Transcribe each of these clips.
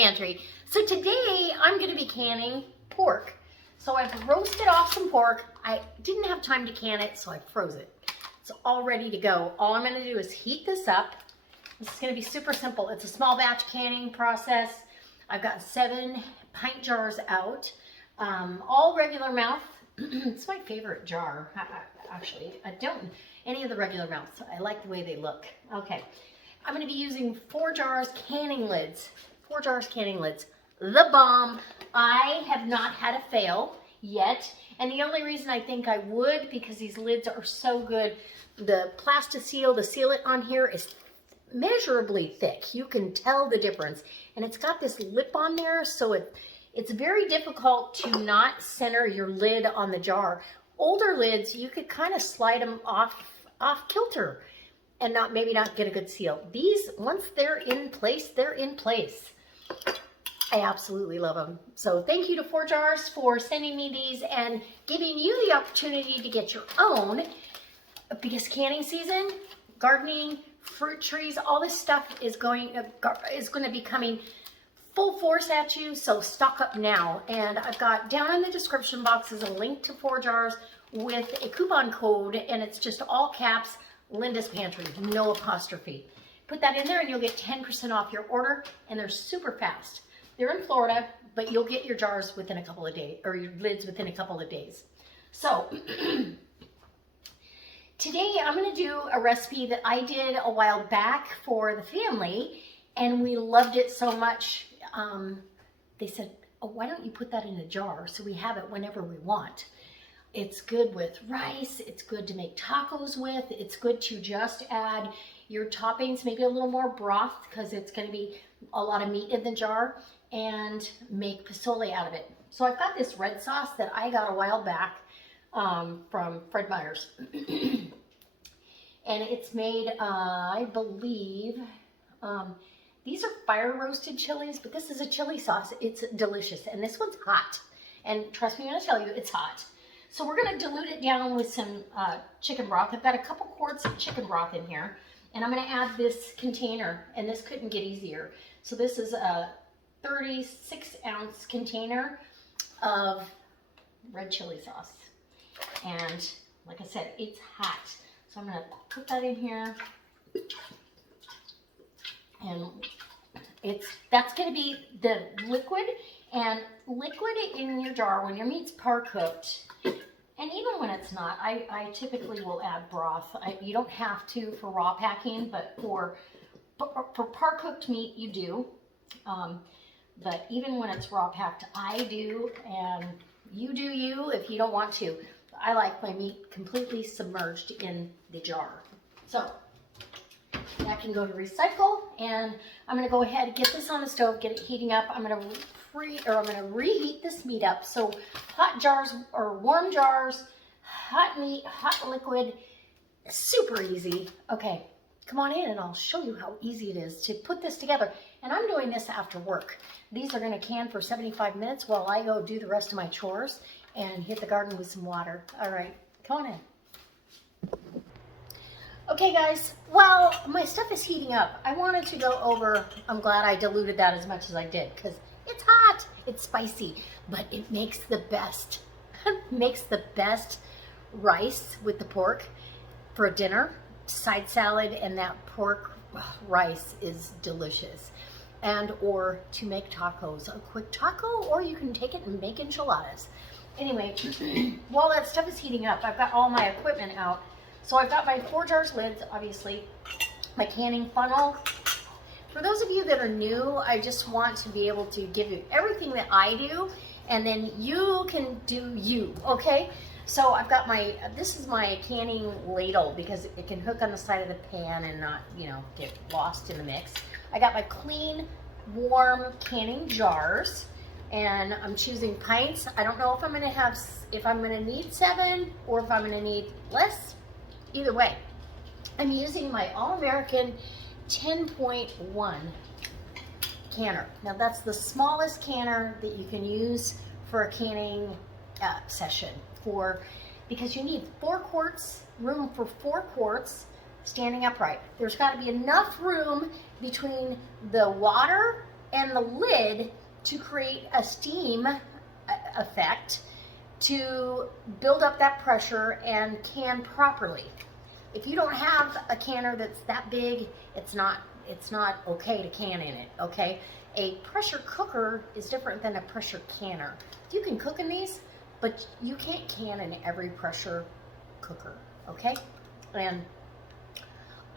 Pantry. So today I'm going to be canning pork. So I've roasted off some pork. I didn't have time to can it, so I froze it. It's all ready to go. All I'm going to do is heat this up. This is going to be super simple. It's a small batch canning process. I've got 7 pint jars out, all regular mouth. It's my favorite jar, actually. I don't any of the regular mouths. I like the way they look. Okay. I'm going to be using Forjars canning lids. Forjars canning lids. The bomb. I have not had a fail yet. And the only reason I think I would, because these lids are so good. The plasticine, the sealant on here is measurably thick. You can tell the difference. And it's got this lip on there, so it's very difficult to not center your lid on the jar. Older lids, you could kind of slide them off kilter and maybe not get a good seal. These, once they're in place, they're in place. I absolutely love them. So thank you to Forjars for sending me these and giving you the opportunity to get your own, because canning season, gardening, fruit trees, all this stuff is going to be coming full force at you, so stock up now. And I've got down in the description box is a link to Forjars with a coupon code, and it's just all caps, Linda's Pantry, no apostrophe. Put that in there and you'll get 10% off your order, and they're super fast. They're in Florida, but you'll get your jars within a couple of days, or your lids within a couple of days. So today I'm going to do a recipe that I did a while back for the family, and we loved it so much. They said, oh, why don't you put that in a jar so we have it whenever we want. It's good with rice. It's good to make tacos with. It's good to just add your toppings, maybe a little more broth because it's going to be a lot of meat in the jar, and make pozole out of it. So I've got this red sauce that I got a while back from Fred Meyer's. And it's made, I believe, these are fire roasted chilies, but this is a chili sauce. It's delicious. And this one's hot. And trust me when I tell you, it's hot. So we're going to dilute it down with some chicken broth. I've got a couple quarts of chicken broth in here. And I'm going to add this container. And this couldn't get easier. So this is a 36-ounce container of red chili sauce. And like I said, it's hot. So I'm going to put that in here. And that's going to be the liquid. And liquid in your jar when your meat's par cooked, and even when it's not, I typically will add broth. You don't have to for raw packing, but for par cooked meat you do. But even when it's raw packed, I do, and you do you if you don't want to. I like my meat completely submerged in the jar. So that can go to recycle, and I'm going to go ahead and get this on the stove, get it heating up. I'm going to reheat this meat up. So hot jars or warm jars, hot meat, hot liquid, super easy. Okay, come on in and I'll show you how easy it is to put this together. And I'm doing this after work. These are going to can for 75 minutes while I go do the rest of my chores and hit the garden with some water. All right, come on in. Okay guys, well, my stuff is heating up. I wanted to go over, I'm glad I diluted that as much as I did, because it's hot, it's spicy, but it makes the best, rice with the pork for a dinner, side salad, and that pork rice is delicious. And or to make tacos, a quick taco, or you can take it and make enchiladas. Anyway, while that stuff is heating up, I've got all my equipment out. So I've got my Forjars lids, obviously, my canning funnel. For those of you that are new, I just want to be able to give you everything that I do, and then you can do you, okay? So I've got this is my canning ladle, because it can hook on the side of the pan and not, get lost in the mix. I got my clean, warm canning jars, and I'm choosing pints. I don't know if I'm gonna need 7 or if I'm gonna need less. Either way, I'm using my All-American 10.1 canner. Now that's the smallest canner that you can use for a canning session because you need 4 quarts, room for 4 quarts standing upright. There's got to be enough room between the water and the lid to create a steam effect to build up that pressure and can properly. If you don't have a canner that's that big, it's not okay to can in it, okay? A pressure cooker is different than a pressure canner. You can cook in these, but you can't can in every pressure cooker, okay? And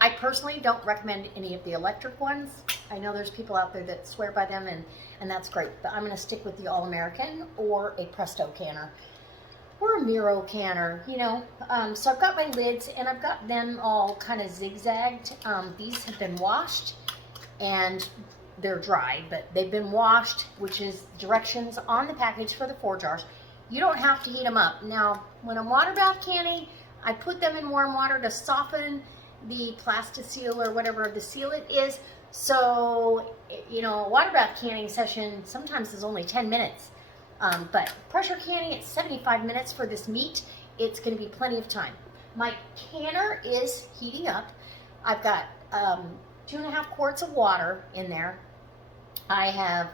I personally don't recommend any of the electric ones. I know there's people out there that swear by them, and that's great, but I'm gonna stick with the All-American or a Presto canner or a Miro canner, you know. So I've got my lids, and I've got them all kind of zigzagged. These have been washed, and they're dry, but they've been washed, which is directions on the package for the Forjars. You don't have to heat them up. Now, when I'm water bath canning, I put them in warm water to soften the plasticine or whatever the sealant is. So, you know, a water bath canning session sometimes is only 10 minutes. But pressure canning, it's 75 minutes for this meat. It's going to be plenty of time. My canner is heating up. I've got 2.5 quarts of water in there. I have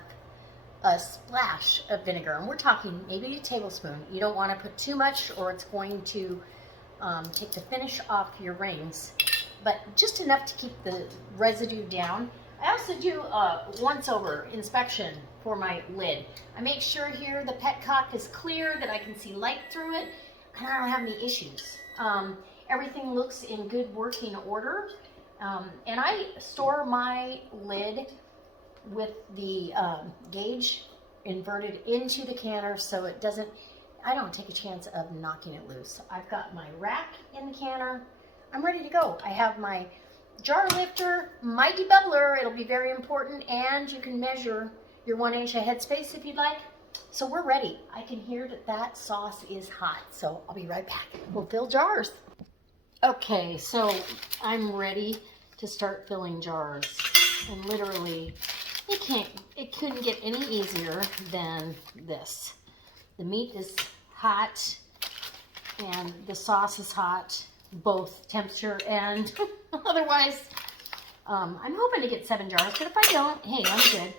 a splash of vinegar, and we're talking maybe a tablespoon. You don't want to put too much, or it's going to take the finish off your rings, but just enough to keep the residue down. I also do a once-over inspection for my lid. I make sure here the petcock is clear, that I can see light through it, and I don't have any issues. Everything looks in good working order, and I store my lid with the gauge inverted into the canner so it doesn't, I don't take a chance of knocking it loose. I've got my rack in the canner. I'm ready to go. I have my jar lifter, my debubbler, it'll be very important, and you can measure your 1 inch of headspace if you'd like. So we're ready. I can hear that that sauce is hot, so I'll be right back. We'll fill jars. Okay, so I'm ready to start filling jars, and literally it couldn't get any easier than this. The meat is hot and the sauce is hot, both temperature and otherwise. I'm hoping to get 7 jars, but if I don't, hey, I'm good.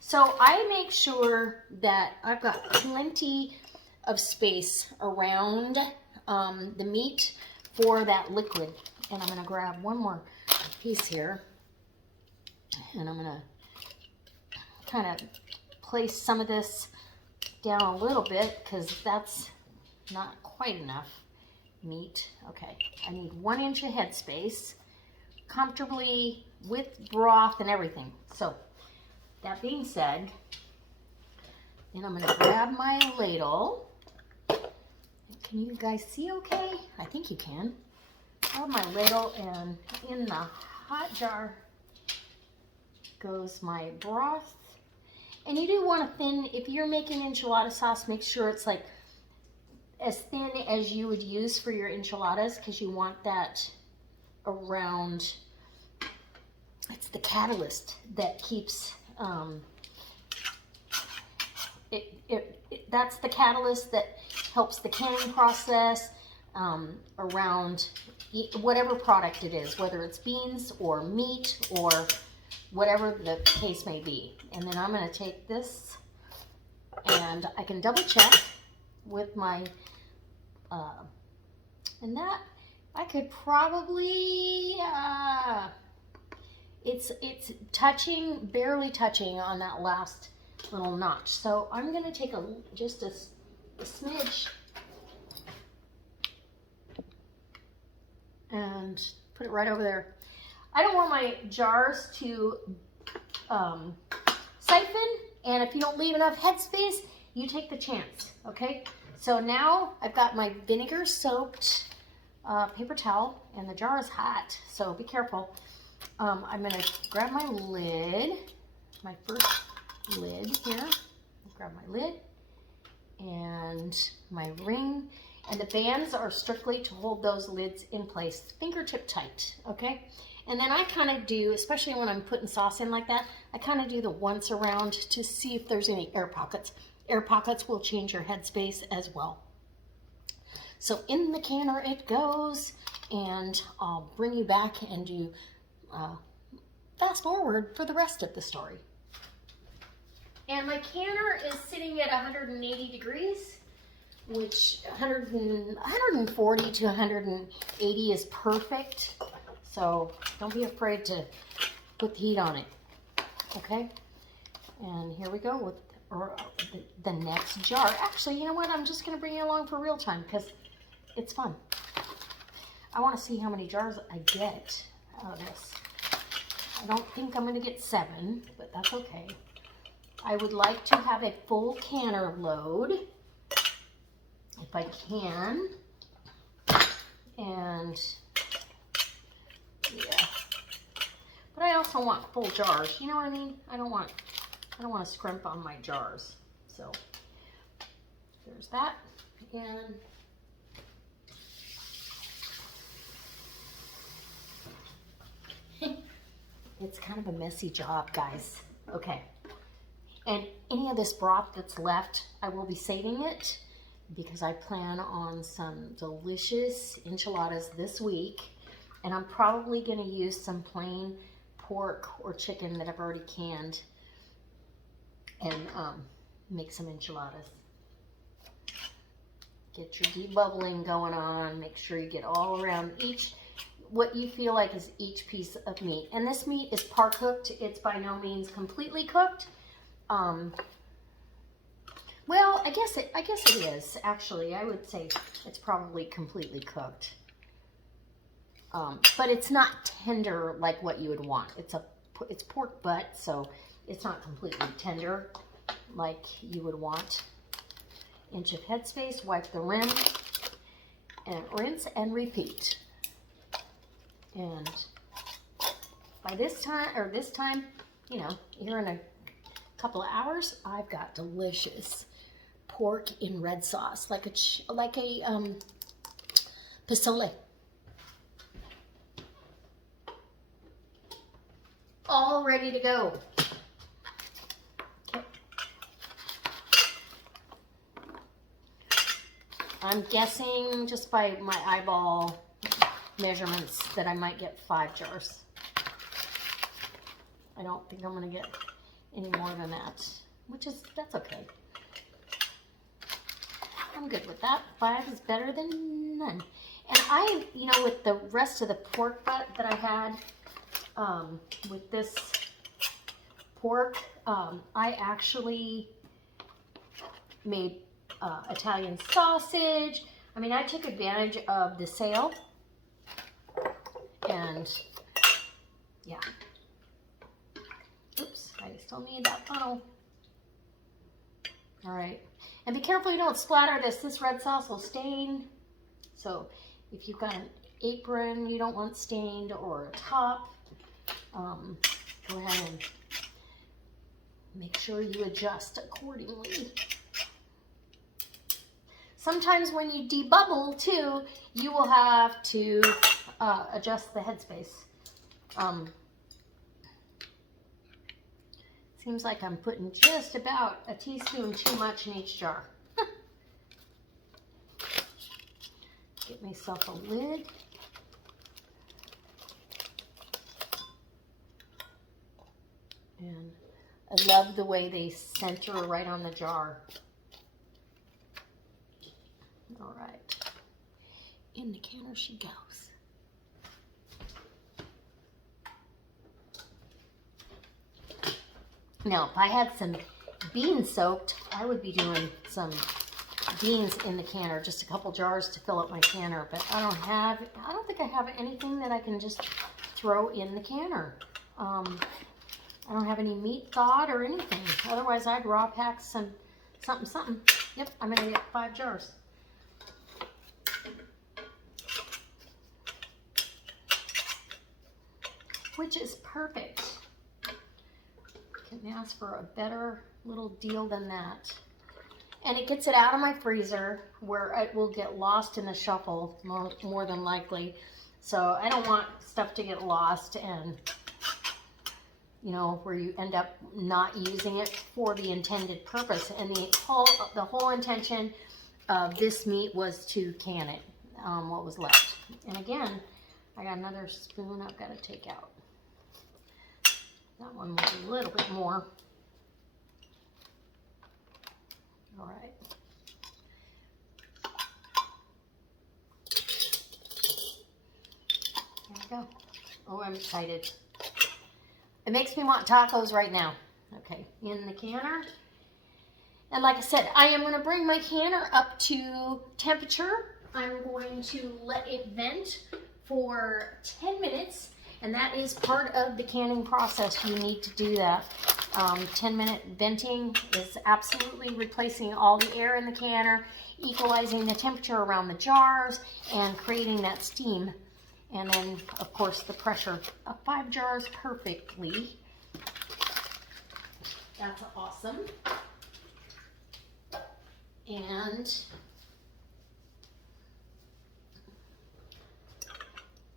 So I make sure that I've got plenty of space around the meat for that liquid. And I'm gonna grab one more piece here, and I'm gonna kind of place some of this down a little bit because that's not quite enough meat. Okay, I need 1 inch of headspace comfortably with broth and everything. So that being said, then I'm gonna grab my ladle. Can you guys see okay? I think you can. Grab my ladle, and in the hot jar goes my broth. And you do want to thin, if you're making enchilada sauce, make sure it's like as thin as you would use for your enchiladas, because you want that around, it's the catalyst that keeps, that's the catalyst that helps the canning process around whatever product it is, whether it's beans or meat or whatever the case may be. And then I'm going to take this, and I can double check with my, and that I could probably, it's touching, barely touching on that last little notch. So I'm going to take just a smidge and put it right over there. I don't want my jars to siphon, and if you don't leave enough headspace, you take the chance, okay? So now I've got my vinegar soaked paper towel, and the jar is hot, so be careful. I'm gonna grab my lid, my first lid here. Grab my lid and my ring, and the bands are strictly to hold those lids in place, fingertip tight, okay? And then I kind of do, especially when I'm putting sauce in like that, I kind of do the once around to see if there's any air pockets. Air pockets will change your headspace as well. So in the canner it goes, and I'll bring you back and do fast forward for the rest of the story. And my canner is sitting at 180 degrees, which 140 to 180 is perfect. So don't be afraid to put the heat on it. Okay? And here we go with the next jar. Actually, you know what? I'm just going to bring you along for real time because it's fun. I want to see how many jars I get out of this. I don't think I'm going to get 7, but that's okay. I would like to have a full canner load if I can. And yeah. But I also want full jars. You know what I mean? I don't want to scrimp on my jars. So there's that. And it's kind of a messy job, guys. Okay. And any of this broth that's left, I will be saving it because I plan on some delicious enchiladas this week. And I'm probably going to use some plain pork or chicken that I've already canned and make some enchiladas. Get your debubbling going on. Make sure you get all around what you feel like is each piece of meat. And this meat is par cooked. It's by no means completely cooked. Well, I guess it is actually. I would say it's probably completely cooked. But it's not tender like what you would want. It's pork butt, so it's not completely tender like you would want. Inch of headspace, wipe the rim, and rinse and repeat. And by this time, you know, here in a couple of hours, I've got delicious pork in red sauce, like a pozole. All ready to go. Okay. I'm guessing just by my eyeball measurements that I might get 5 jars. I don't think I'm going to get any more than that, that's okay. I'm good with that. 5 is better than none. And you know, with the rest of the pork butt that I had, with this pork, I actually made Italian sausage. I mean, I took advantage of the sale. And yeah. Oops, I still need that funnel. All right. And be careful you don't splatter this. This red sauce will stain. So if you've got an apron you don't want stained or a top, go ahead and make sure you adjust accordingly. Sometimes when you debubble too, you will have to adjust the headspace. Seems like I'm putting just about a teaspoon too much in each jar. Get myself a lid. And I love the way they center right on the jar. All right. In the canner she goes. Now, if I had some beans soaked, I would be doing some beans in the canner, just a couple jars to fill up my canner. But I don't think I have anything that I can just throw in the canner. I don't have any meat thawed or anything. Otherwise, I'd raw pack some something. Yep, I'm gonna get 5 jars. Which is perfect. Couldn't ask for a better little deal than that. And it gets it out of my freezer where it will get lost in the shuffle more than likely. So I don't want stuff to get lost and, you know, where you end up not using it for the intended purpose. And the whole intention of this meat was to can it, what was left. And again, I got another spoon I've got to take out. That one was a little bit more. All right. There we go. Oh, I'm excited. It makes me want tacos right now. Okay, in the canner. And like I said, I am going to bring my canner up to temperature. I'm going to let it vent for 10 minutes. And that is part of the canning process. You need to do that. 10-minute venting is absolutely replacing all the air in the canner, equalizing the temperature around the jars, and creating that steam. And then, of course, the pressure of 5 jars perfectly. That's awesome. And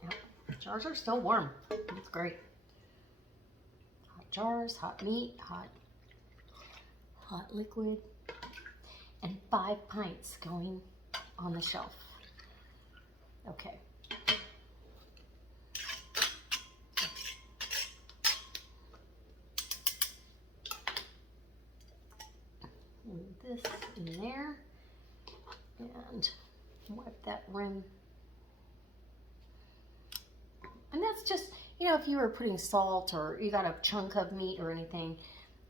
yep, the jars are still warm. That's great. Hot jars, hot meat, hot liquid, and 5 pints going on the shelf. Okay. This in there and wipe that rim. And that's just, you know, if you were putting salt or you got a chunk of meat or anything,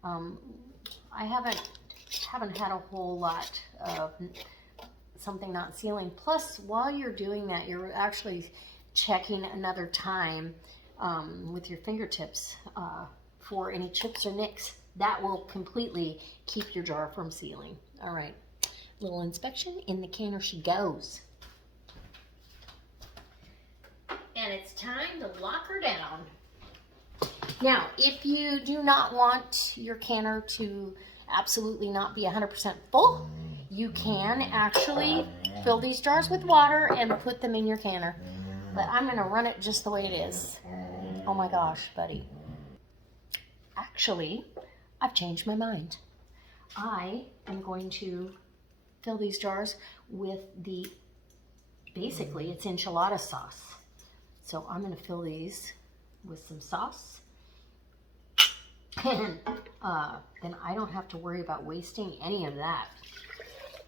I haven't had a whole lot of something not sealing. Plus, while you're doing that, you're actually checking another time with your fingertips for any chips or nicks. That will completely keep your jar from sealing. All right, little inspection. In the canner she goes. And it's time to lock her down. Now, if you do not want your canner to absolutely not be 100% full, you can actually fill these jars with water and put them in your canner. But I'm gonna run it just the way it is. Oh my gosh, buddy. Actually, I've changed my mind. I am going to fill these jars with basically it's enchilada sauce. So I'm going to fill these with some sauce. And then I don't have to worry about wasting any of that.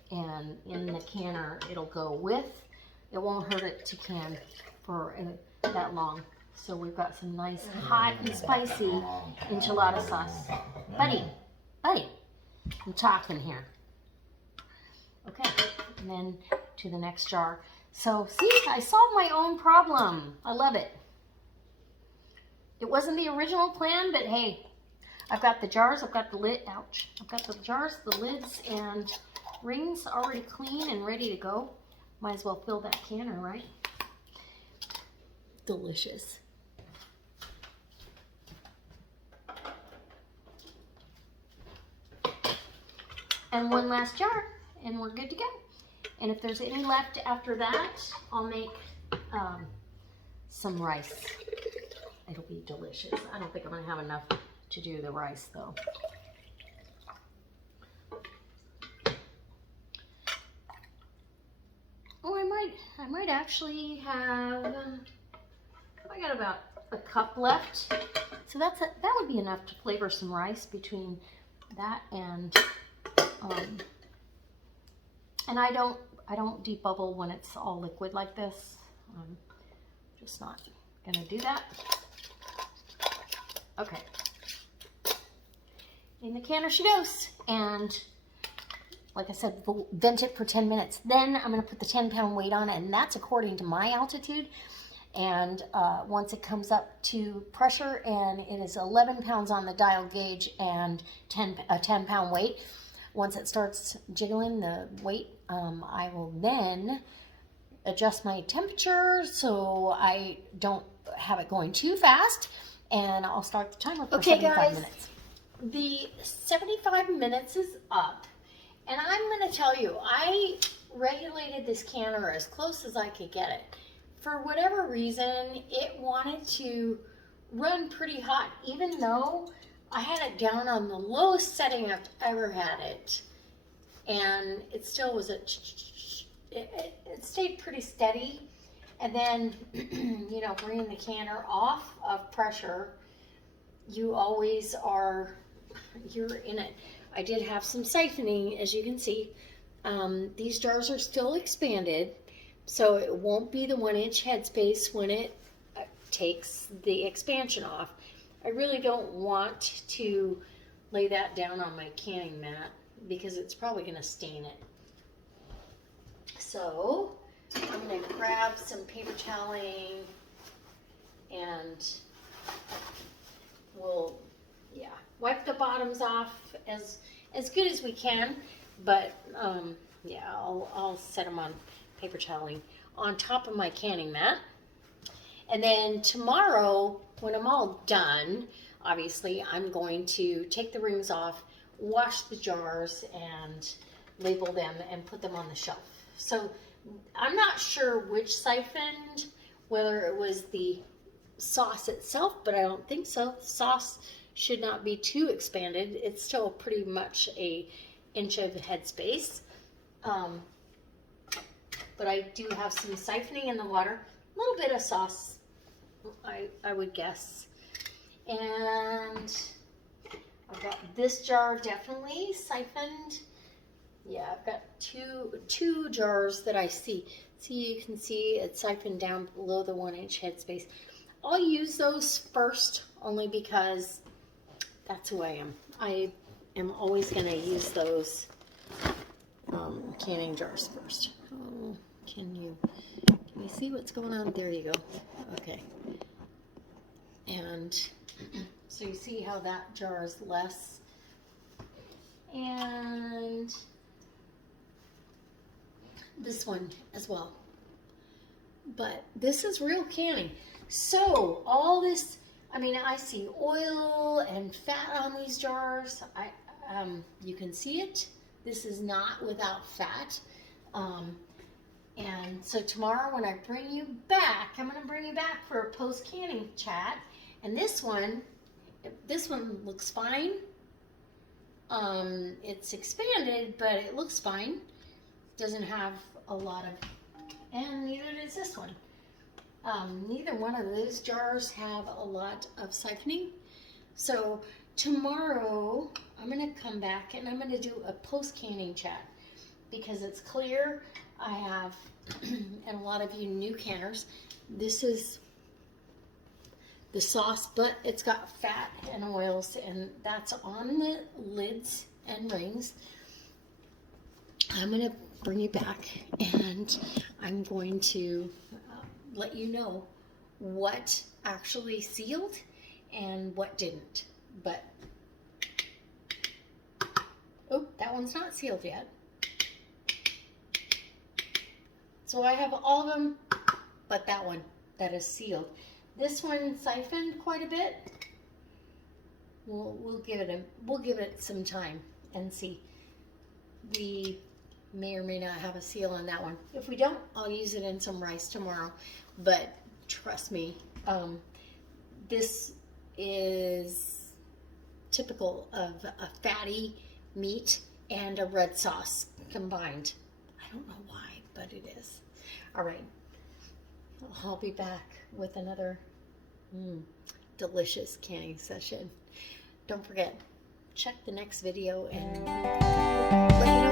And in the canner, it'll go with. It won't hurt it to can for that long. So we've got some nice hot and spicy enchilada sauce. Buddy, I'm talking here. Okay, and then to the next jar. So see, I solved my own problem. I love it. It wasn't the original plan, but hey, I've got the jars, I've got the lid, ouch. I've got the jars, the lids, and rings already clean and ready to go. Might as well fill that canner, right? Delicious. And one last jar, and we're good to go. And if there's any left after that, I'll make some rice. It'll be delicious. I don't think I'm gonna have enough to do the rice though. Oh, I might actually have, I got about a cup left. So that would be enough to flavor some rice between that and I don't debubble when it's all liquid like this. I'm just not gonna do that. Okay. In the canner she goes. And like I said, vent it for 10 minutes. Then I'm gonna put the 10-pound weight on it, and that's according to my altitude. And once it comes up to pressure, and it is 11 pounds on the dial gauge and a 10-pound weight, once it starts jiggling the weight, I will then adjust my temperature so I don't have it going too fast, and I'll start the timer for 75 minutes. The 75 minutes is up, and I'm going to tell you, I regulated this canner as close as I could get it. For whatever reason, it wanted to run pretty hot, even though I had it down on the lowest setting I've ever had it, and it still was it stayed pretty steady. And then, you know, bringing the canner off of pressure, you always are, you're in I did have some siphoning, as you can see. These jars are still expanded, so it won't be the 1-inch headspace when it takes the expansion off. I really don't want to lay that down on my canning mat because it's probably going to stain it. So I'm going to grab some paper toweling and we'll, wipe the bottoms off as good as we can. But yeah, I'll set them on paper toweling on top of my canning mat. And then tomorrow, when I'm all done, obviously I'm going to take the rings off, wash the jars, and label them and put them on the shelf. So I'm not sure which siphoned, whether it was the sauce itself, but I don't think so. The sauce should not be too expanded. It's still pretty much a inch of headspace. But I do have some siphoning in the water, a little bit of sauce, I would guess. And I've got this jar definitely siphoned. Yeah, I've got two jars that I see. See, you can see it's siphoned down below the 1-inch headspace. I'll use those first only because that's who I am. I am always going to use those canning jars first. Oh, can you see what's going on? There you go. Okay. And so you see how that jar is less. And this one as well. But this is real canning. So all this, I mean, I see oil and fat on these jars. You can see it. This is not without fat. And so tomorrow when I bring you back, I'm going to bring you back for a post-canning chat. And this one looks fine. It's expanded, but it looks fine. Doesn't have a lot of, and neither does this one. Neither one of those jars have a lot of siphoning. So tomorrow I'm going to come back and I'm going to do a post-canning chat because it's clear. I have, and a lot of you new canners, this is the sauce, but it's got fat and oils, and that's on the lids and rings. I'm going to bring you back and I'm going to let you know what actually sealed and what didn't. But oh, that one's not sealed yet. So I have all of them, but that one that is sealed. This one siphoned quite a bit. We'll give it some time and see. We may or may not have a seal on that one. If we don't, I'll use it in some rice tomorrow. But trust me, this is typical of a fatty meat and a red sauce combined. I don't know why, but it is. All right, I'll be back with another delicious canning session. Don't forget, check the next video and let me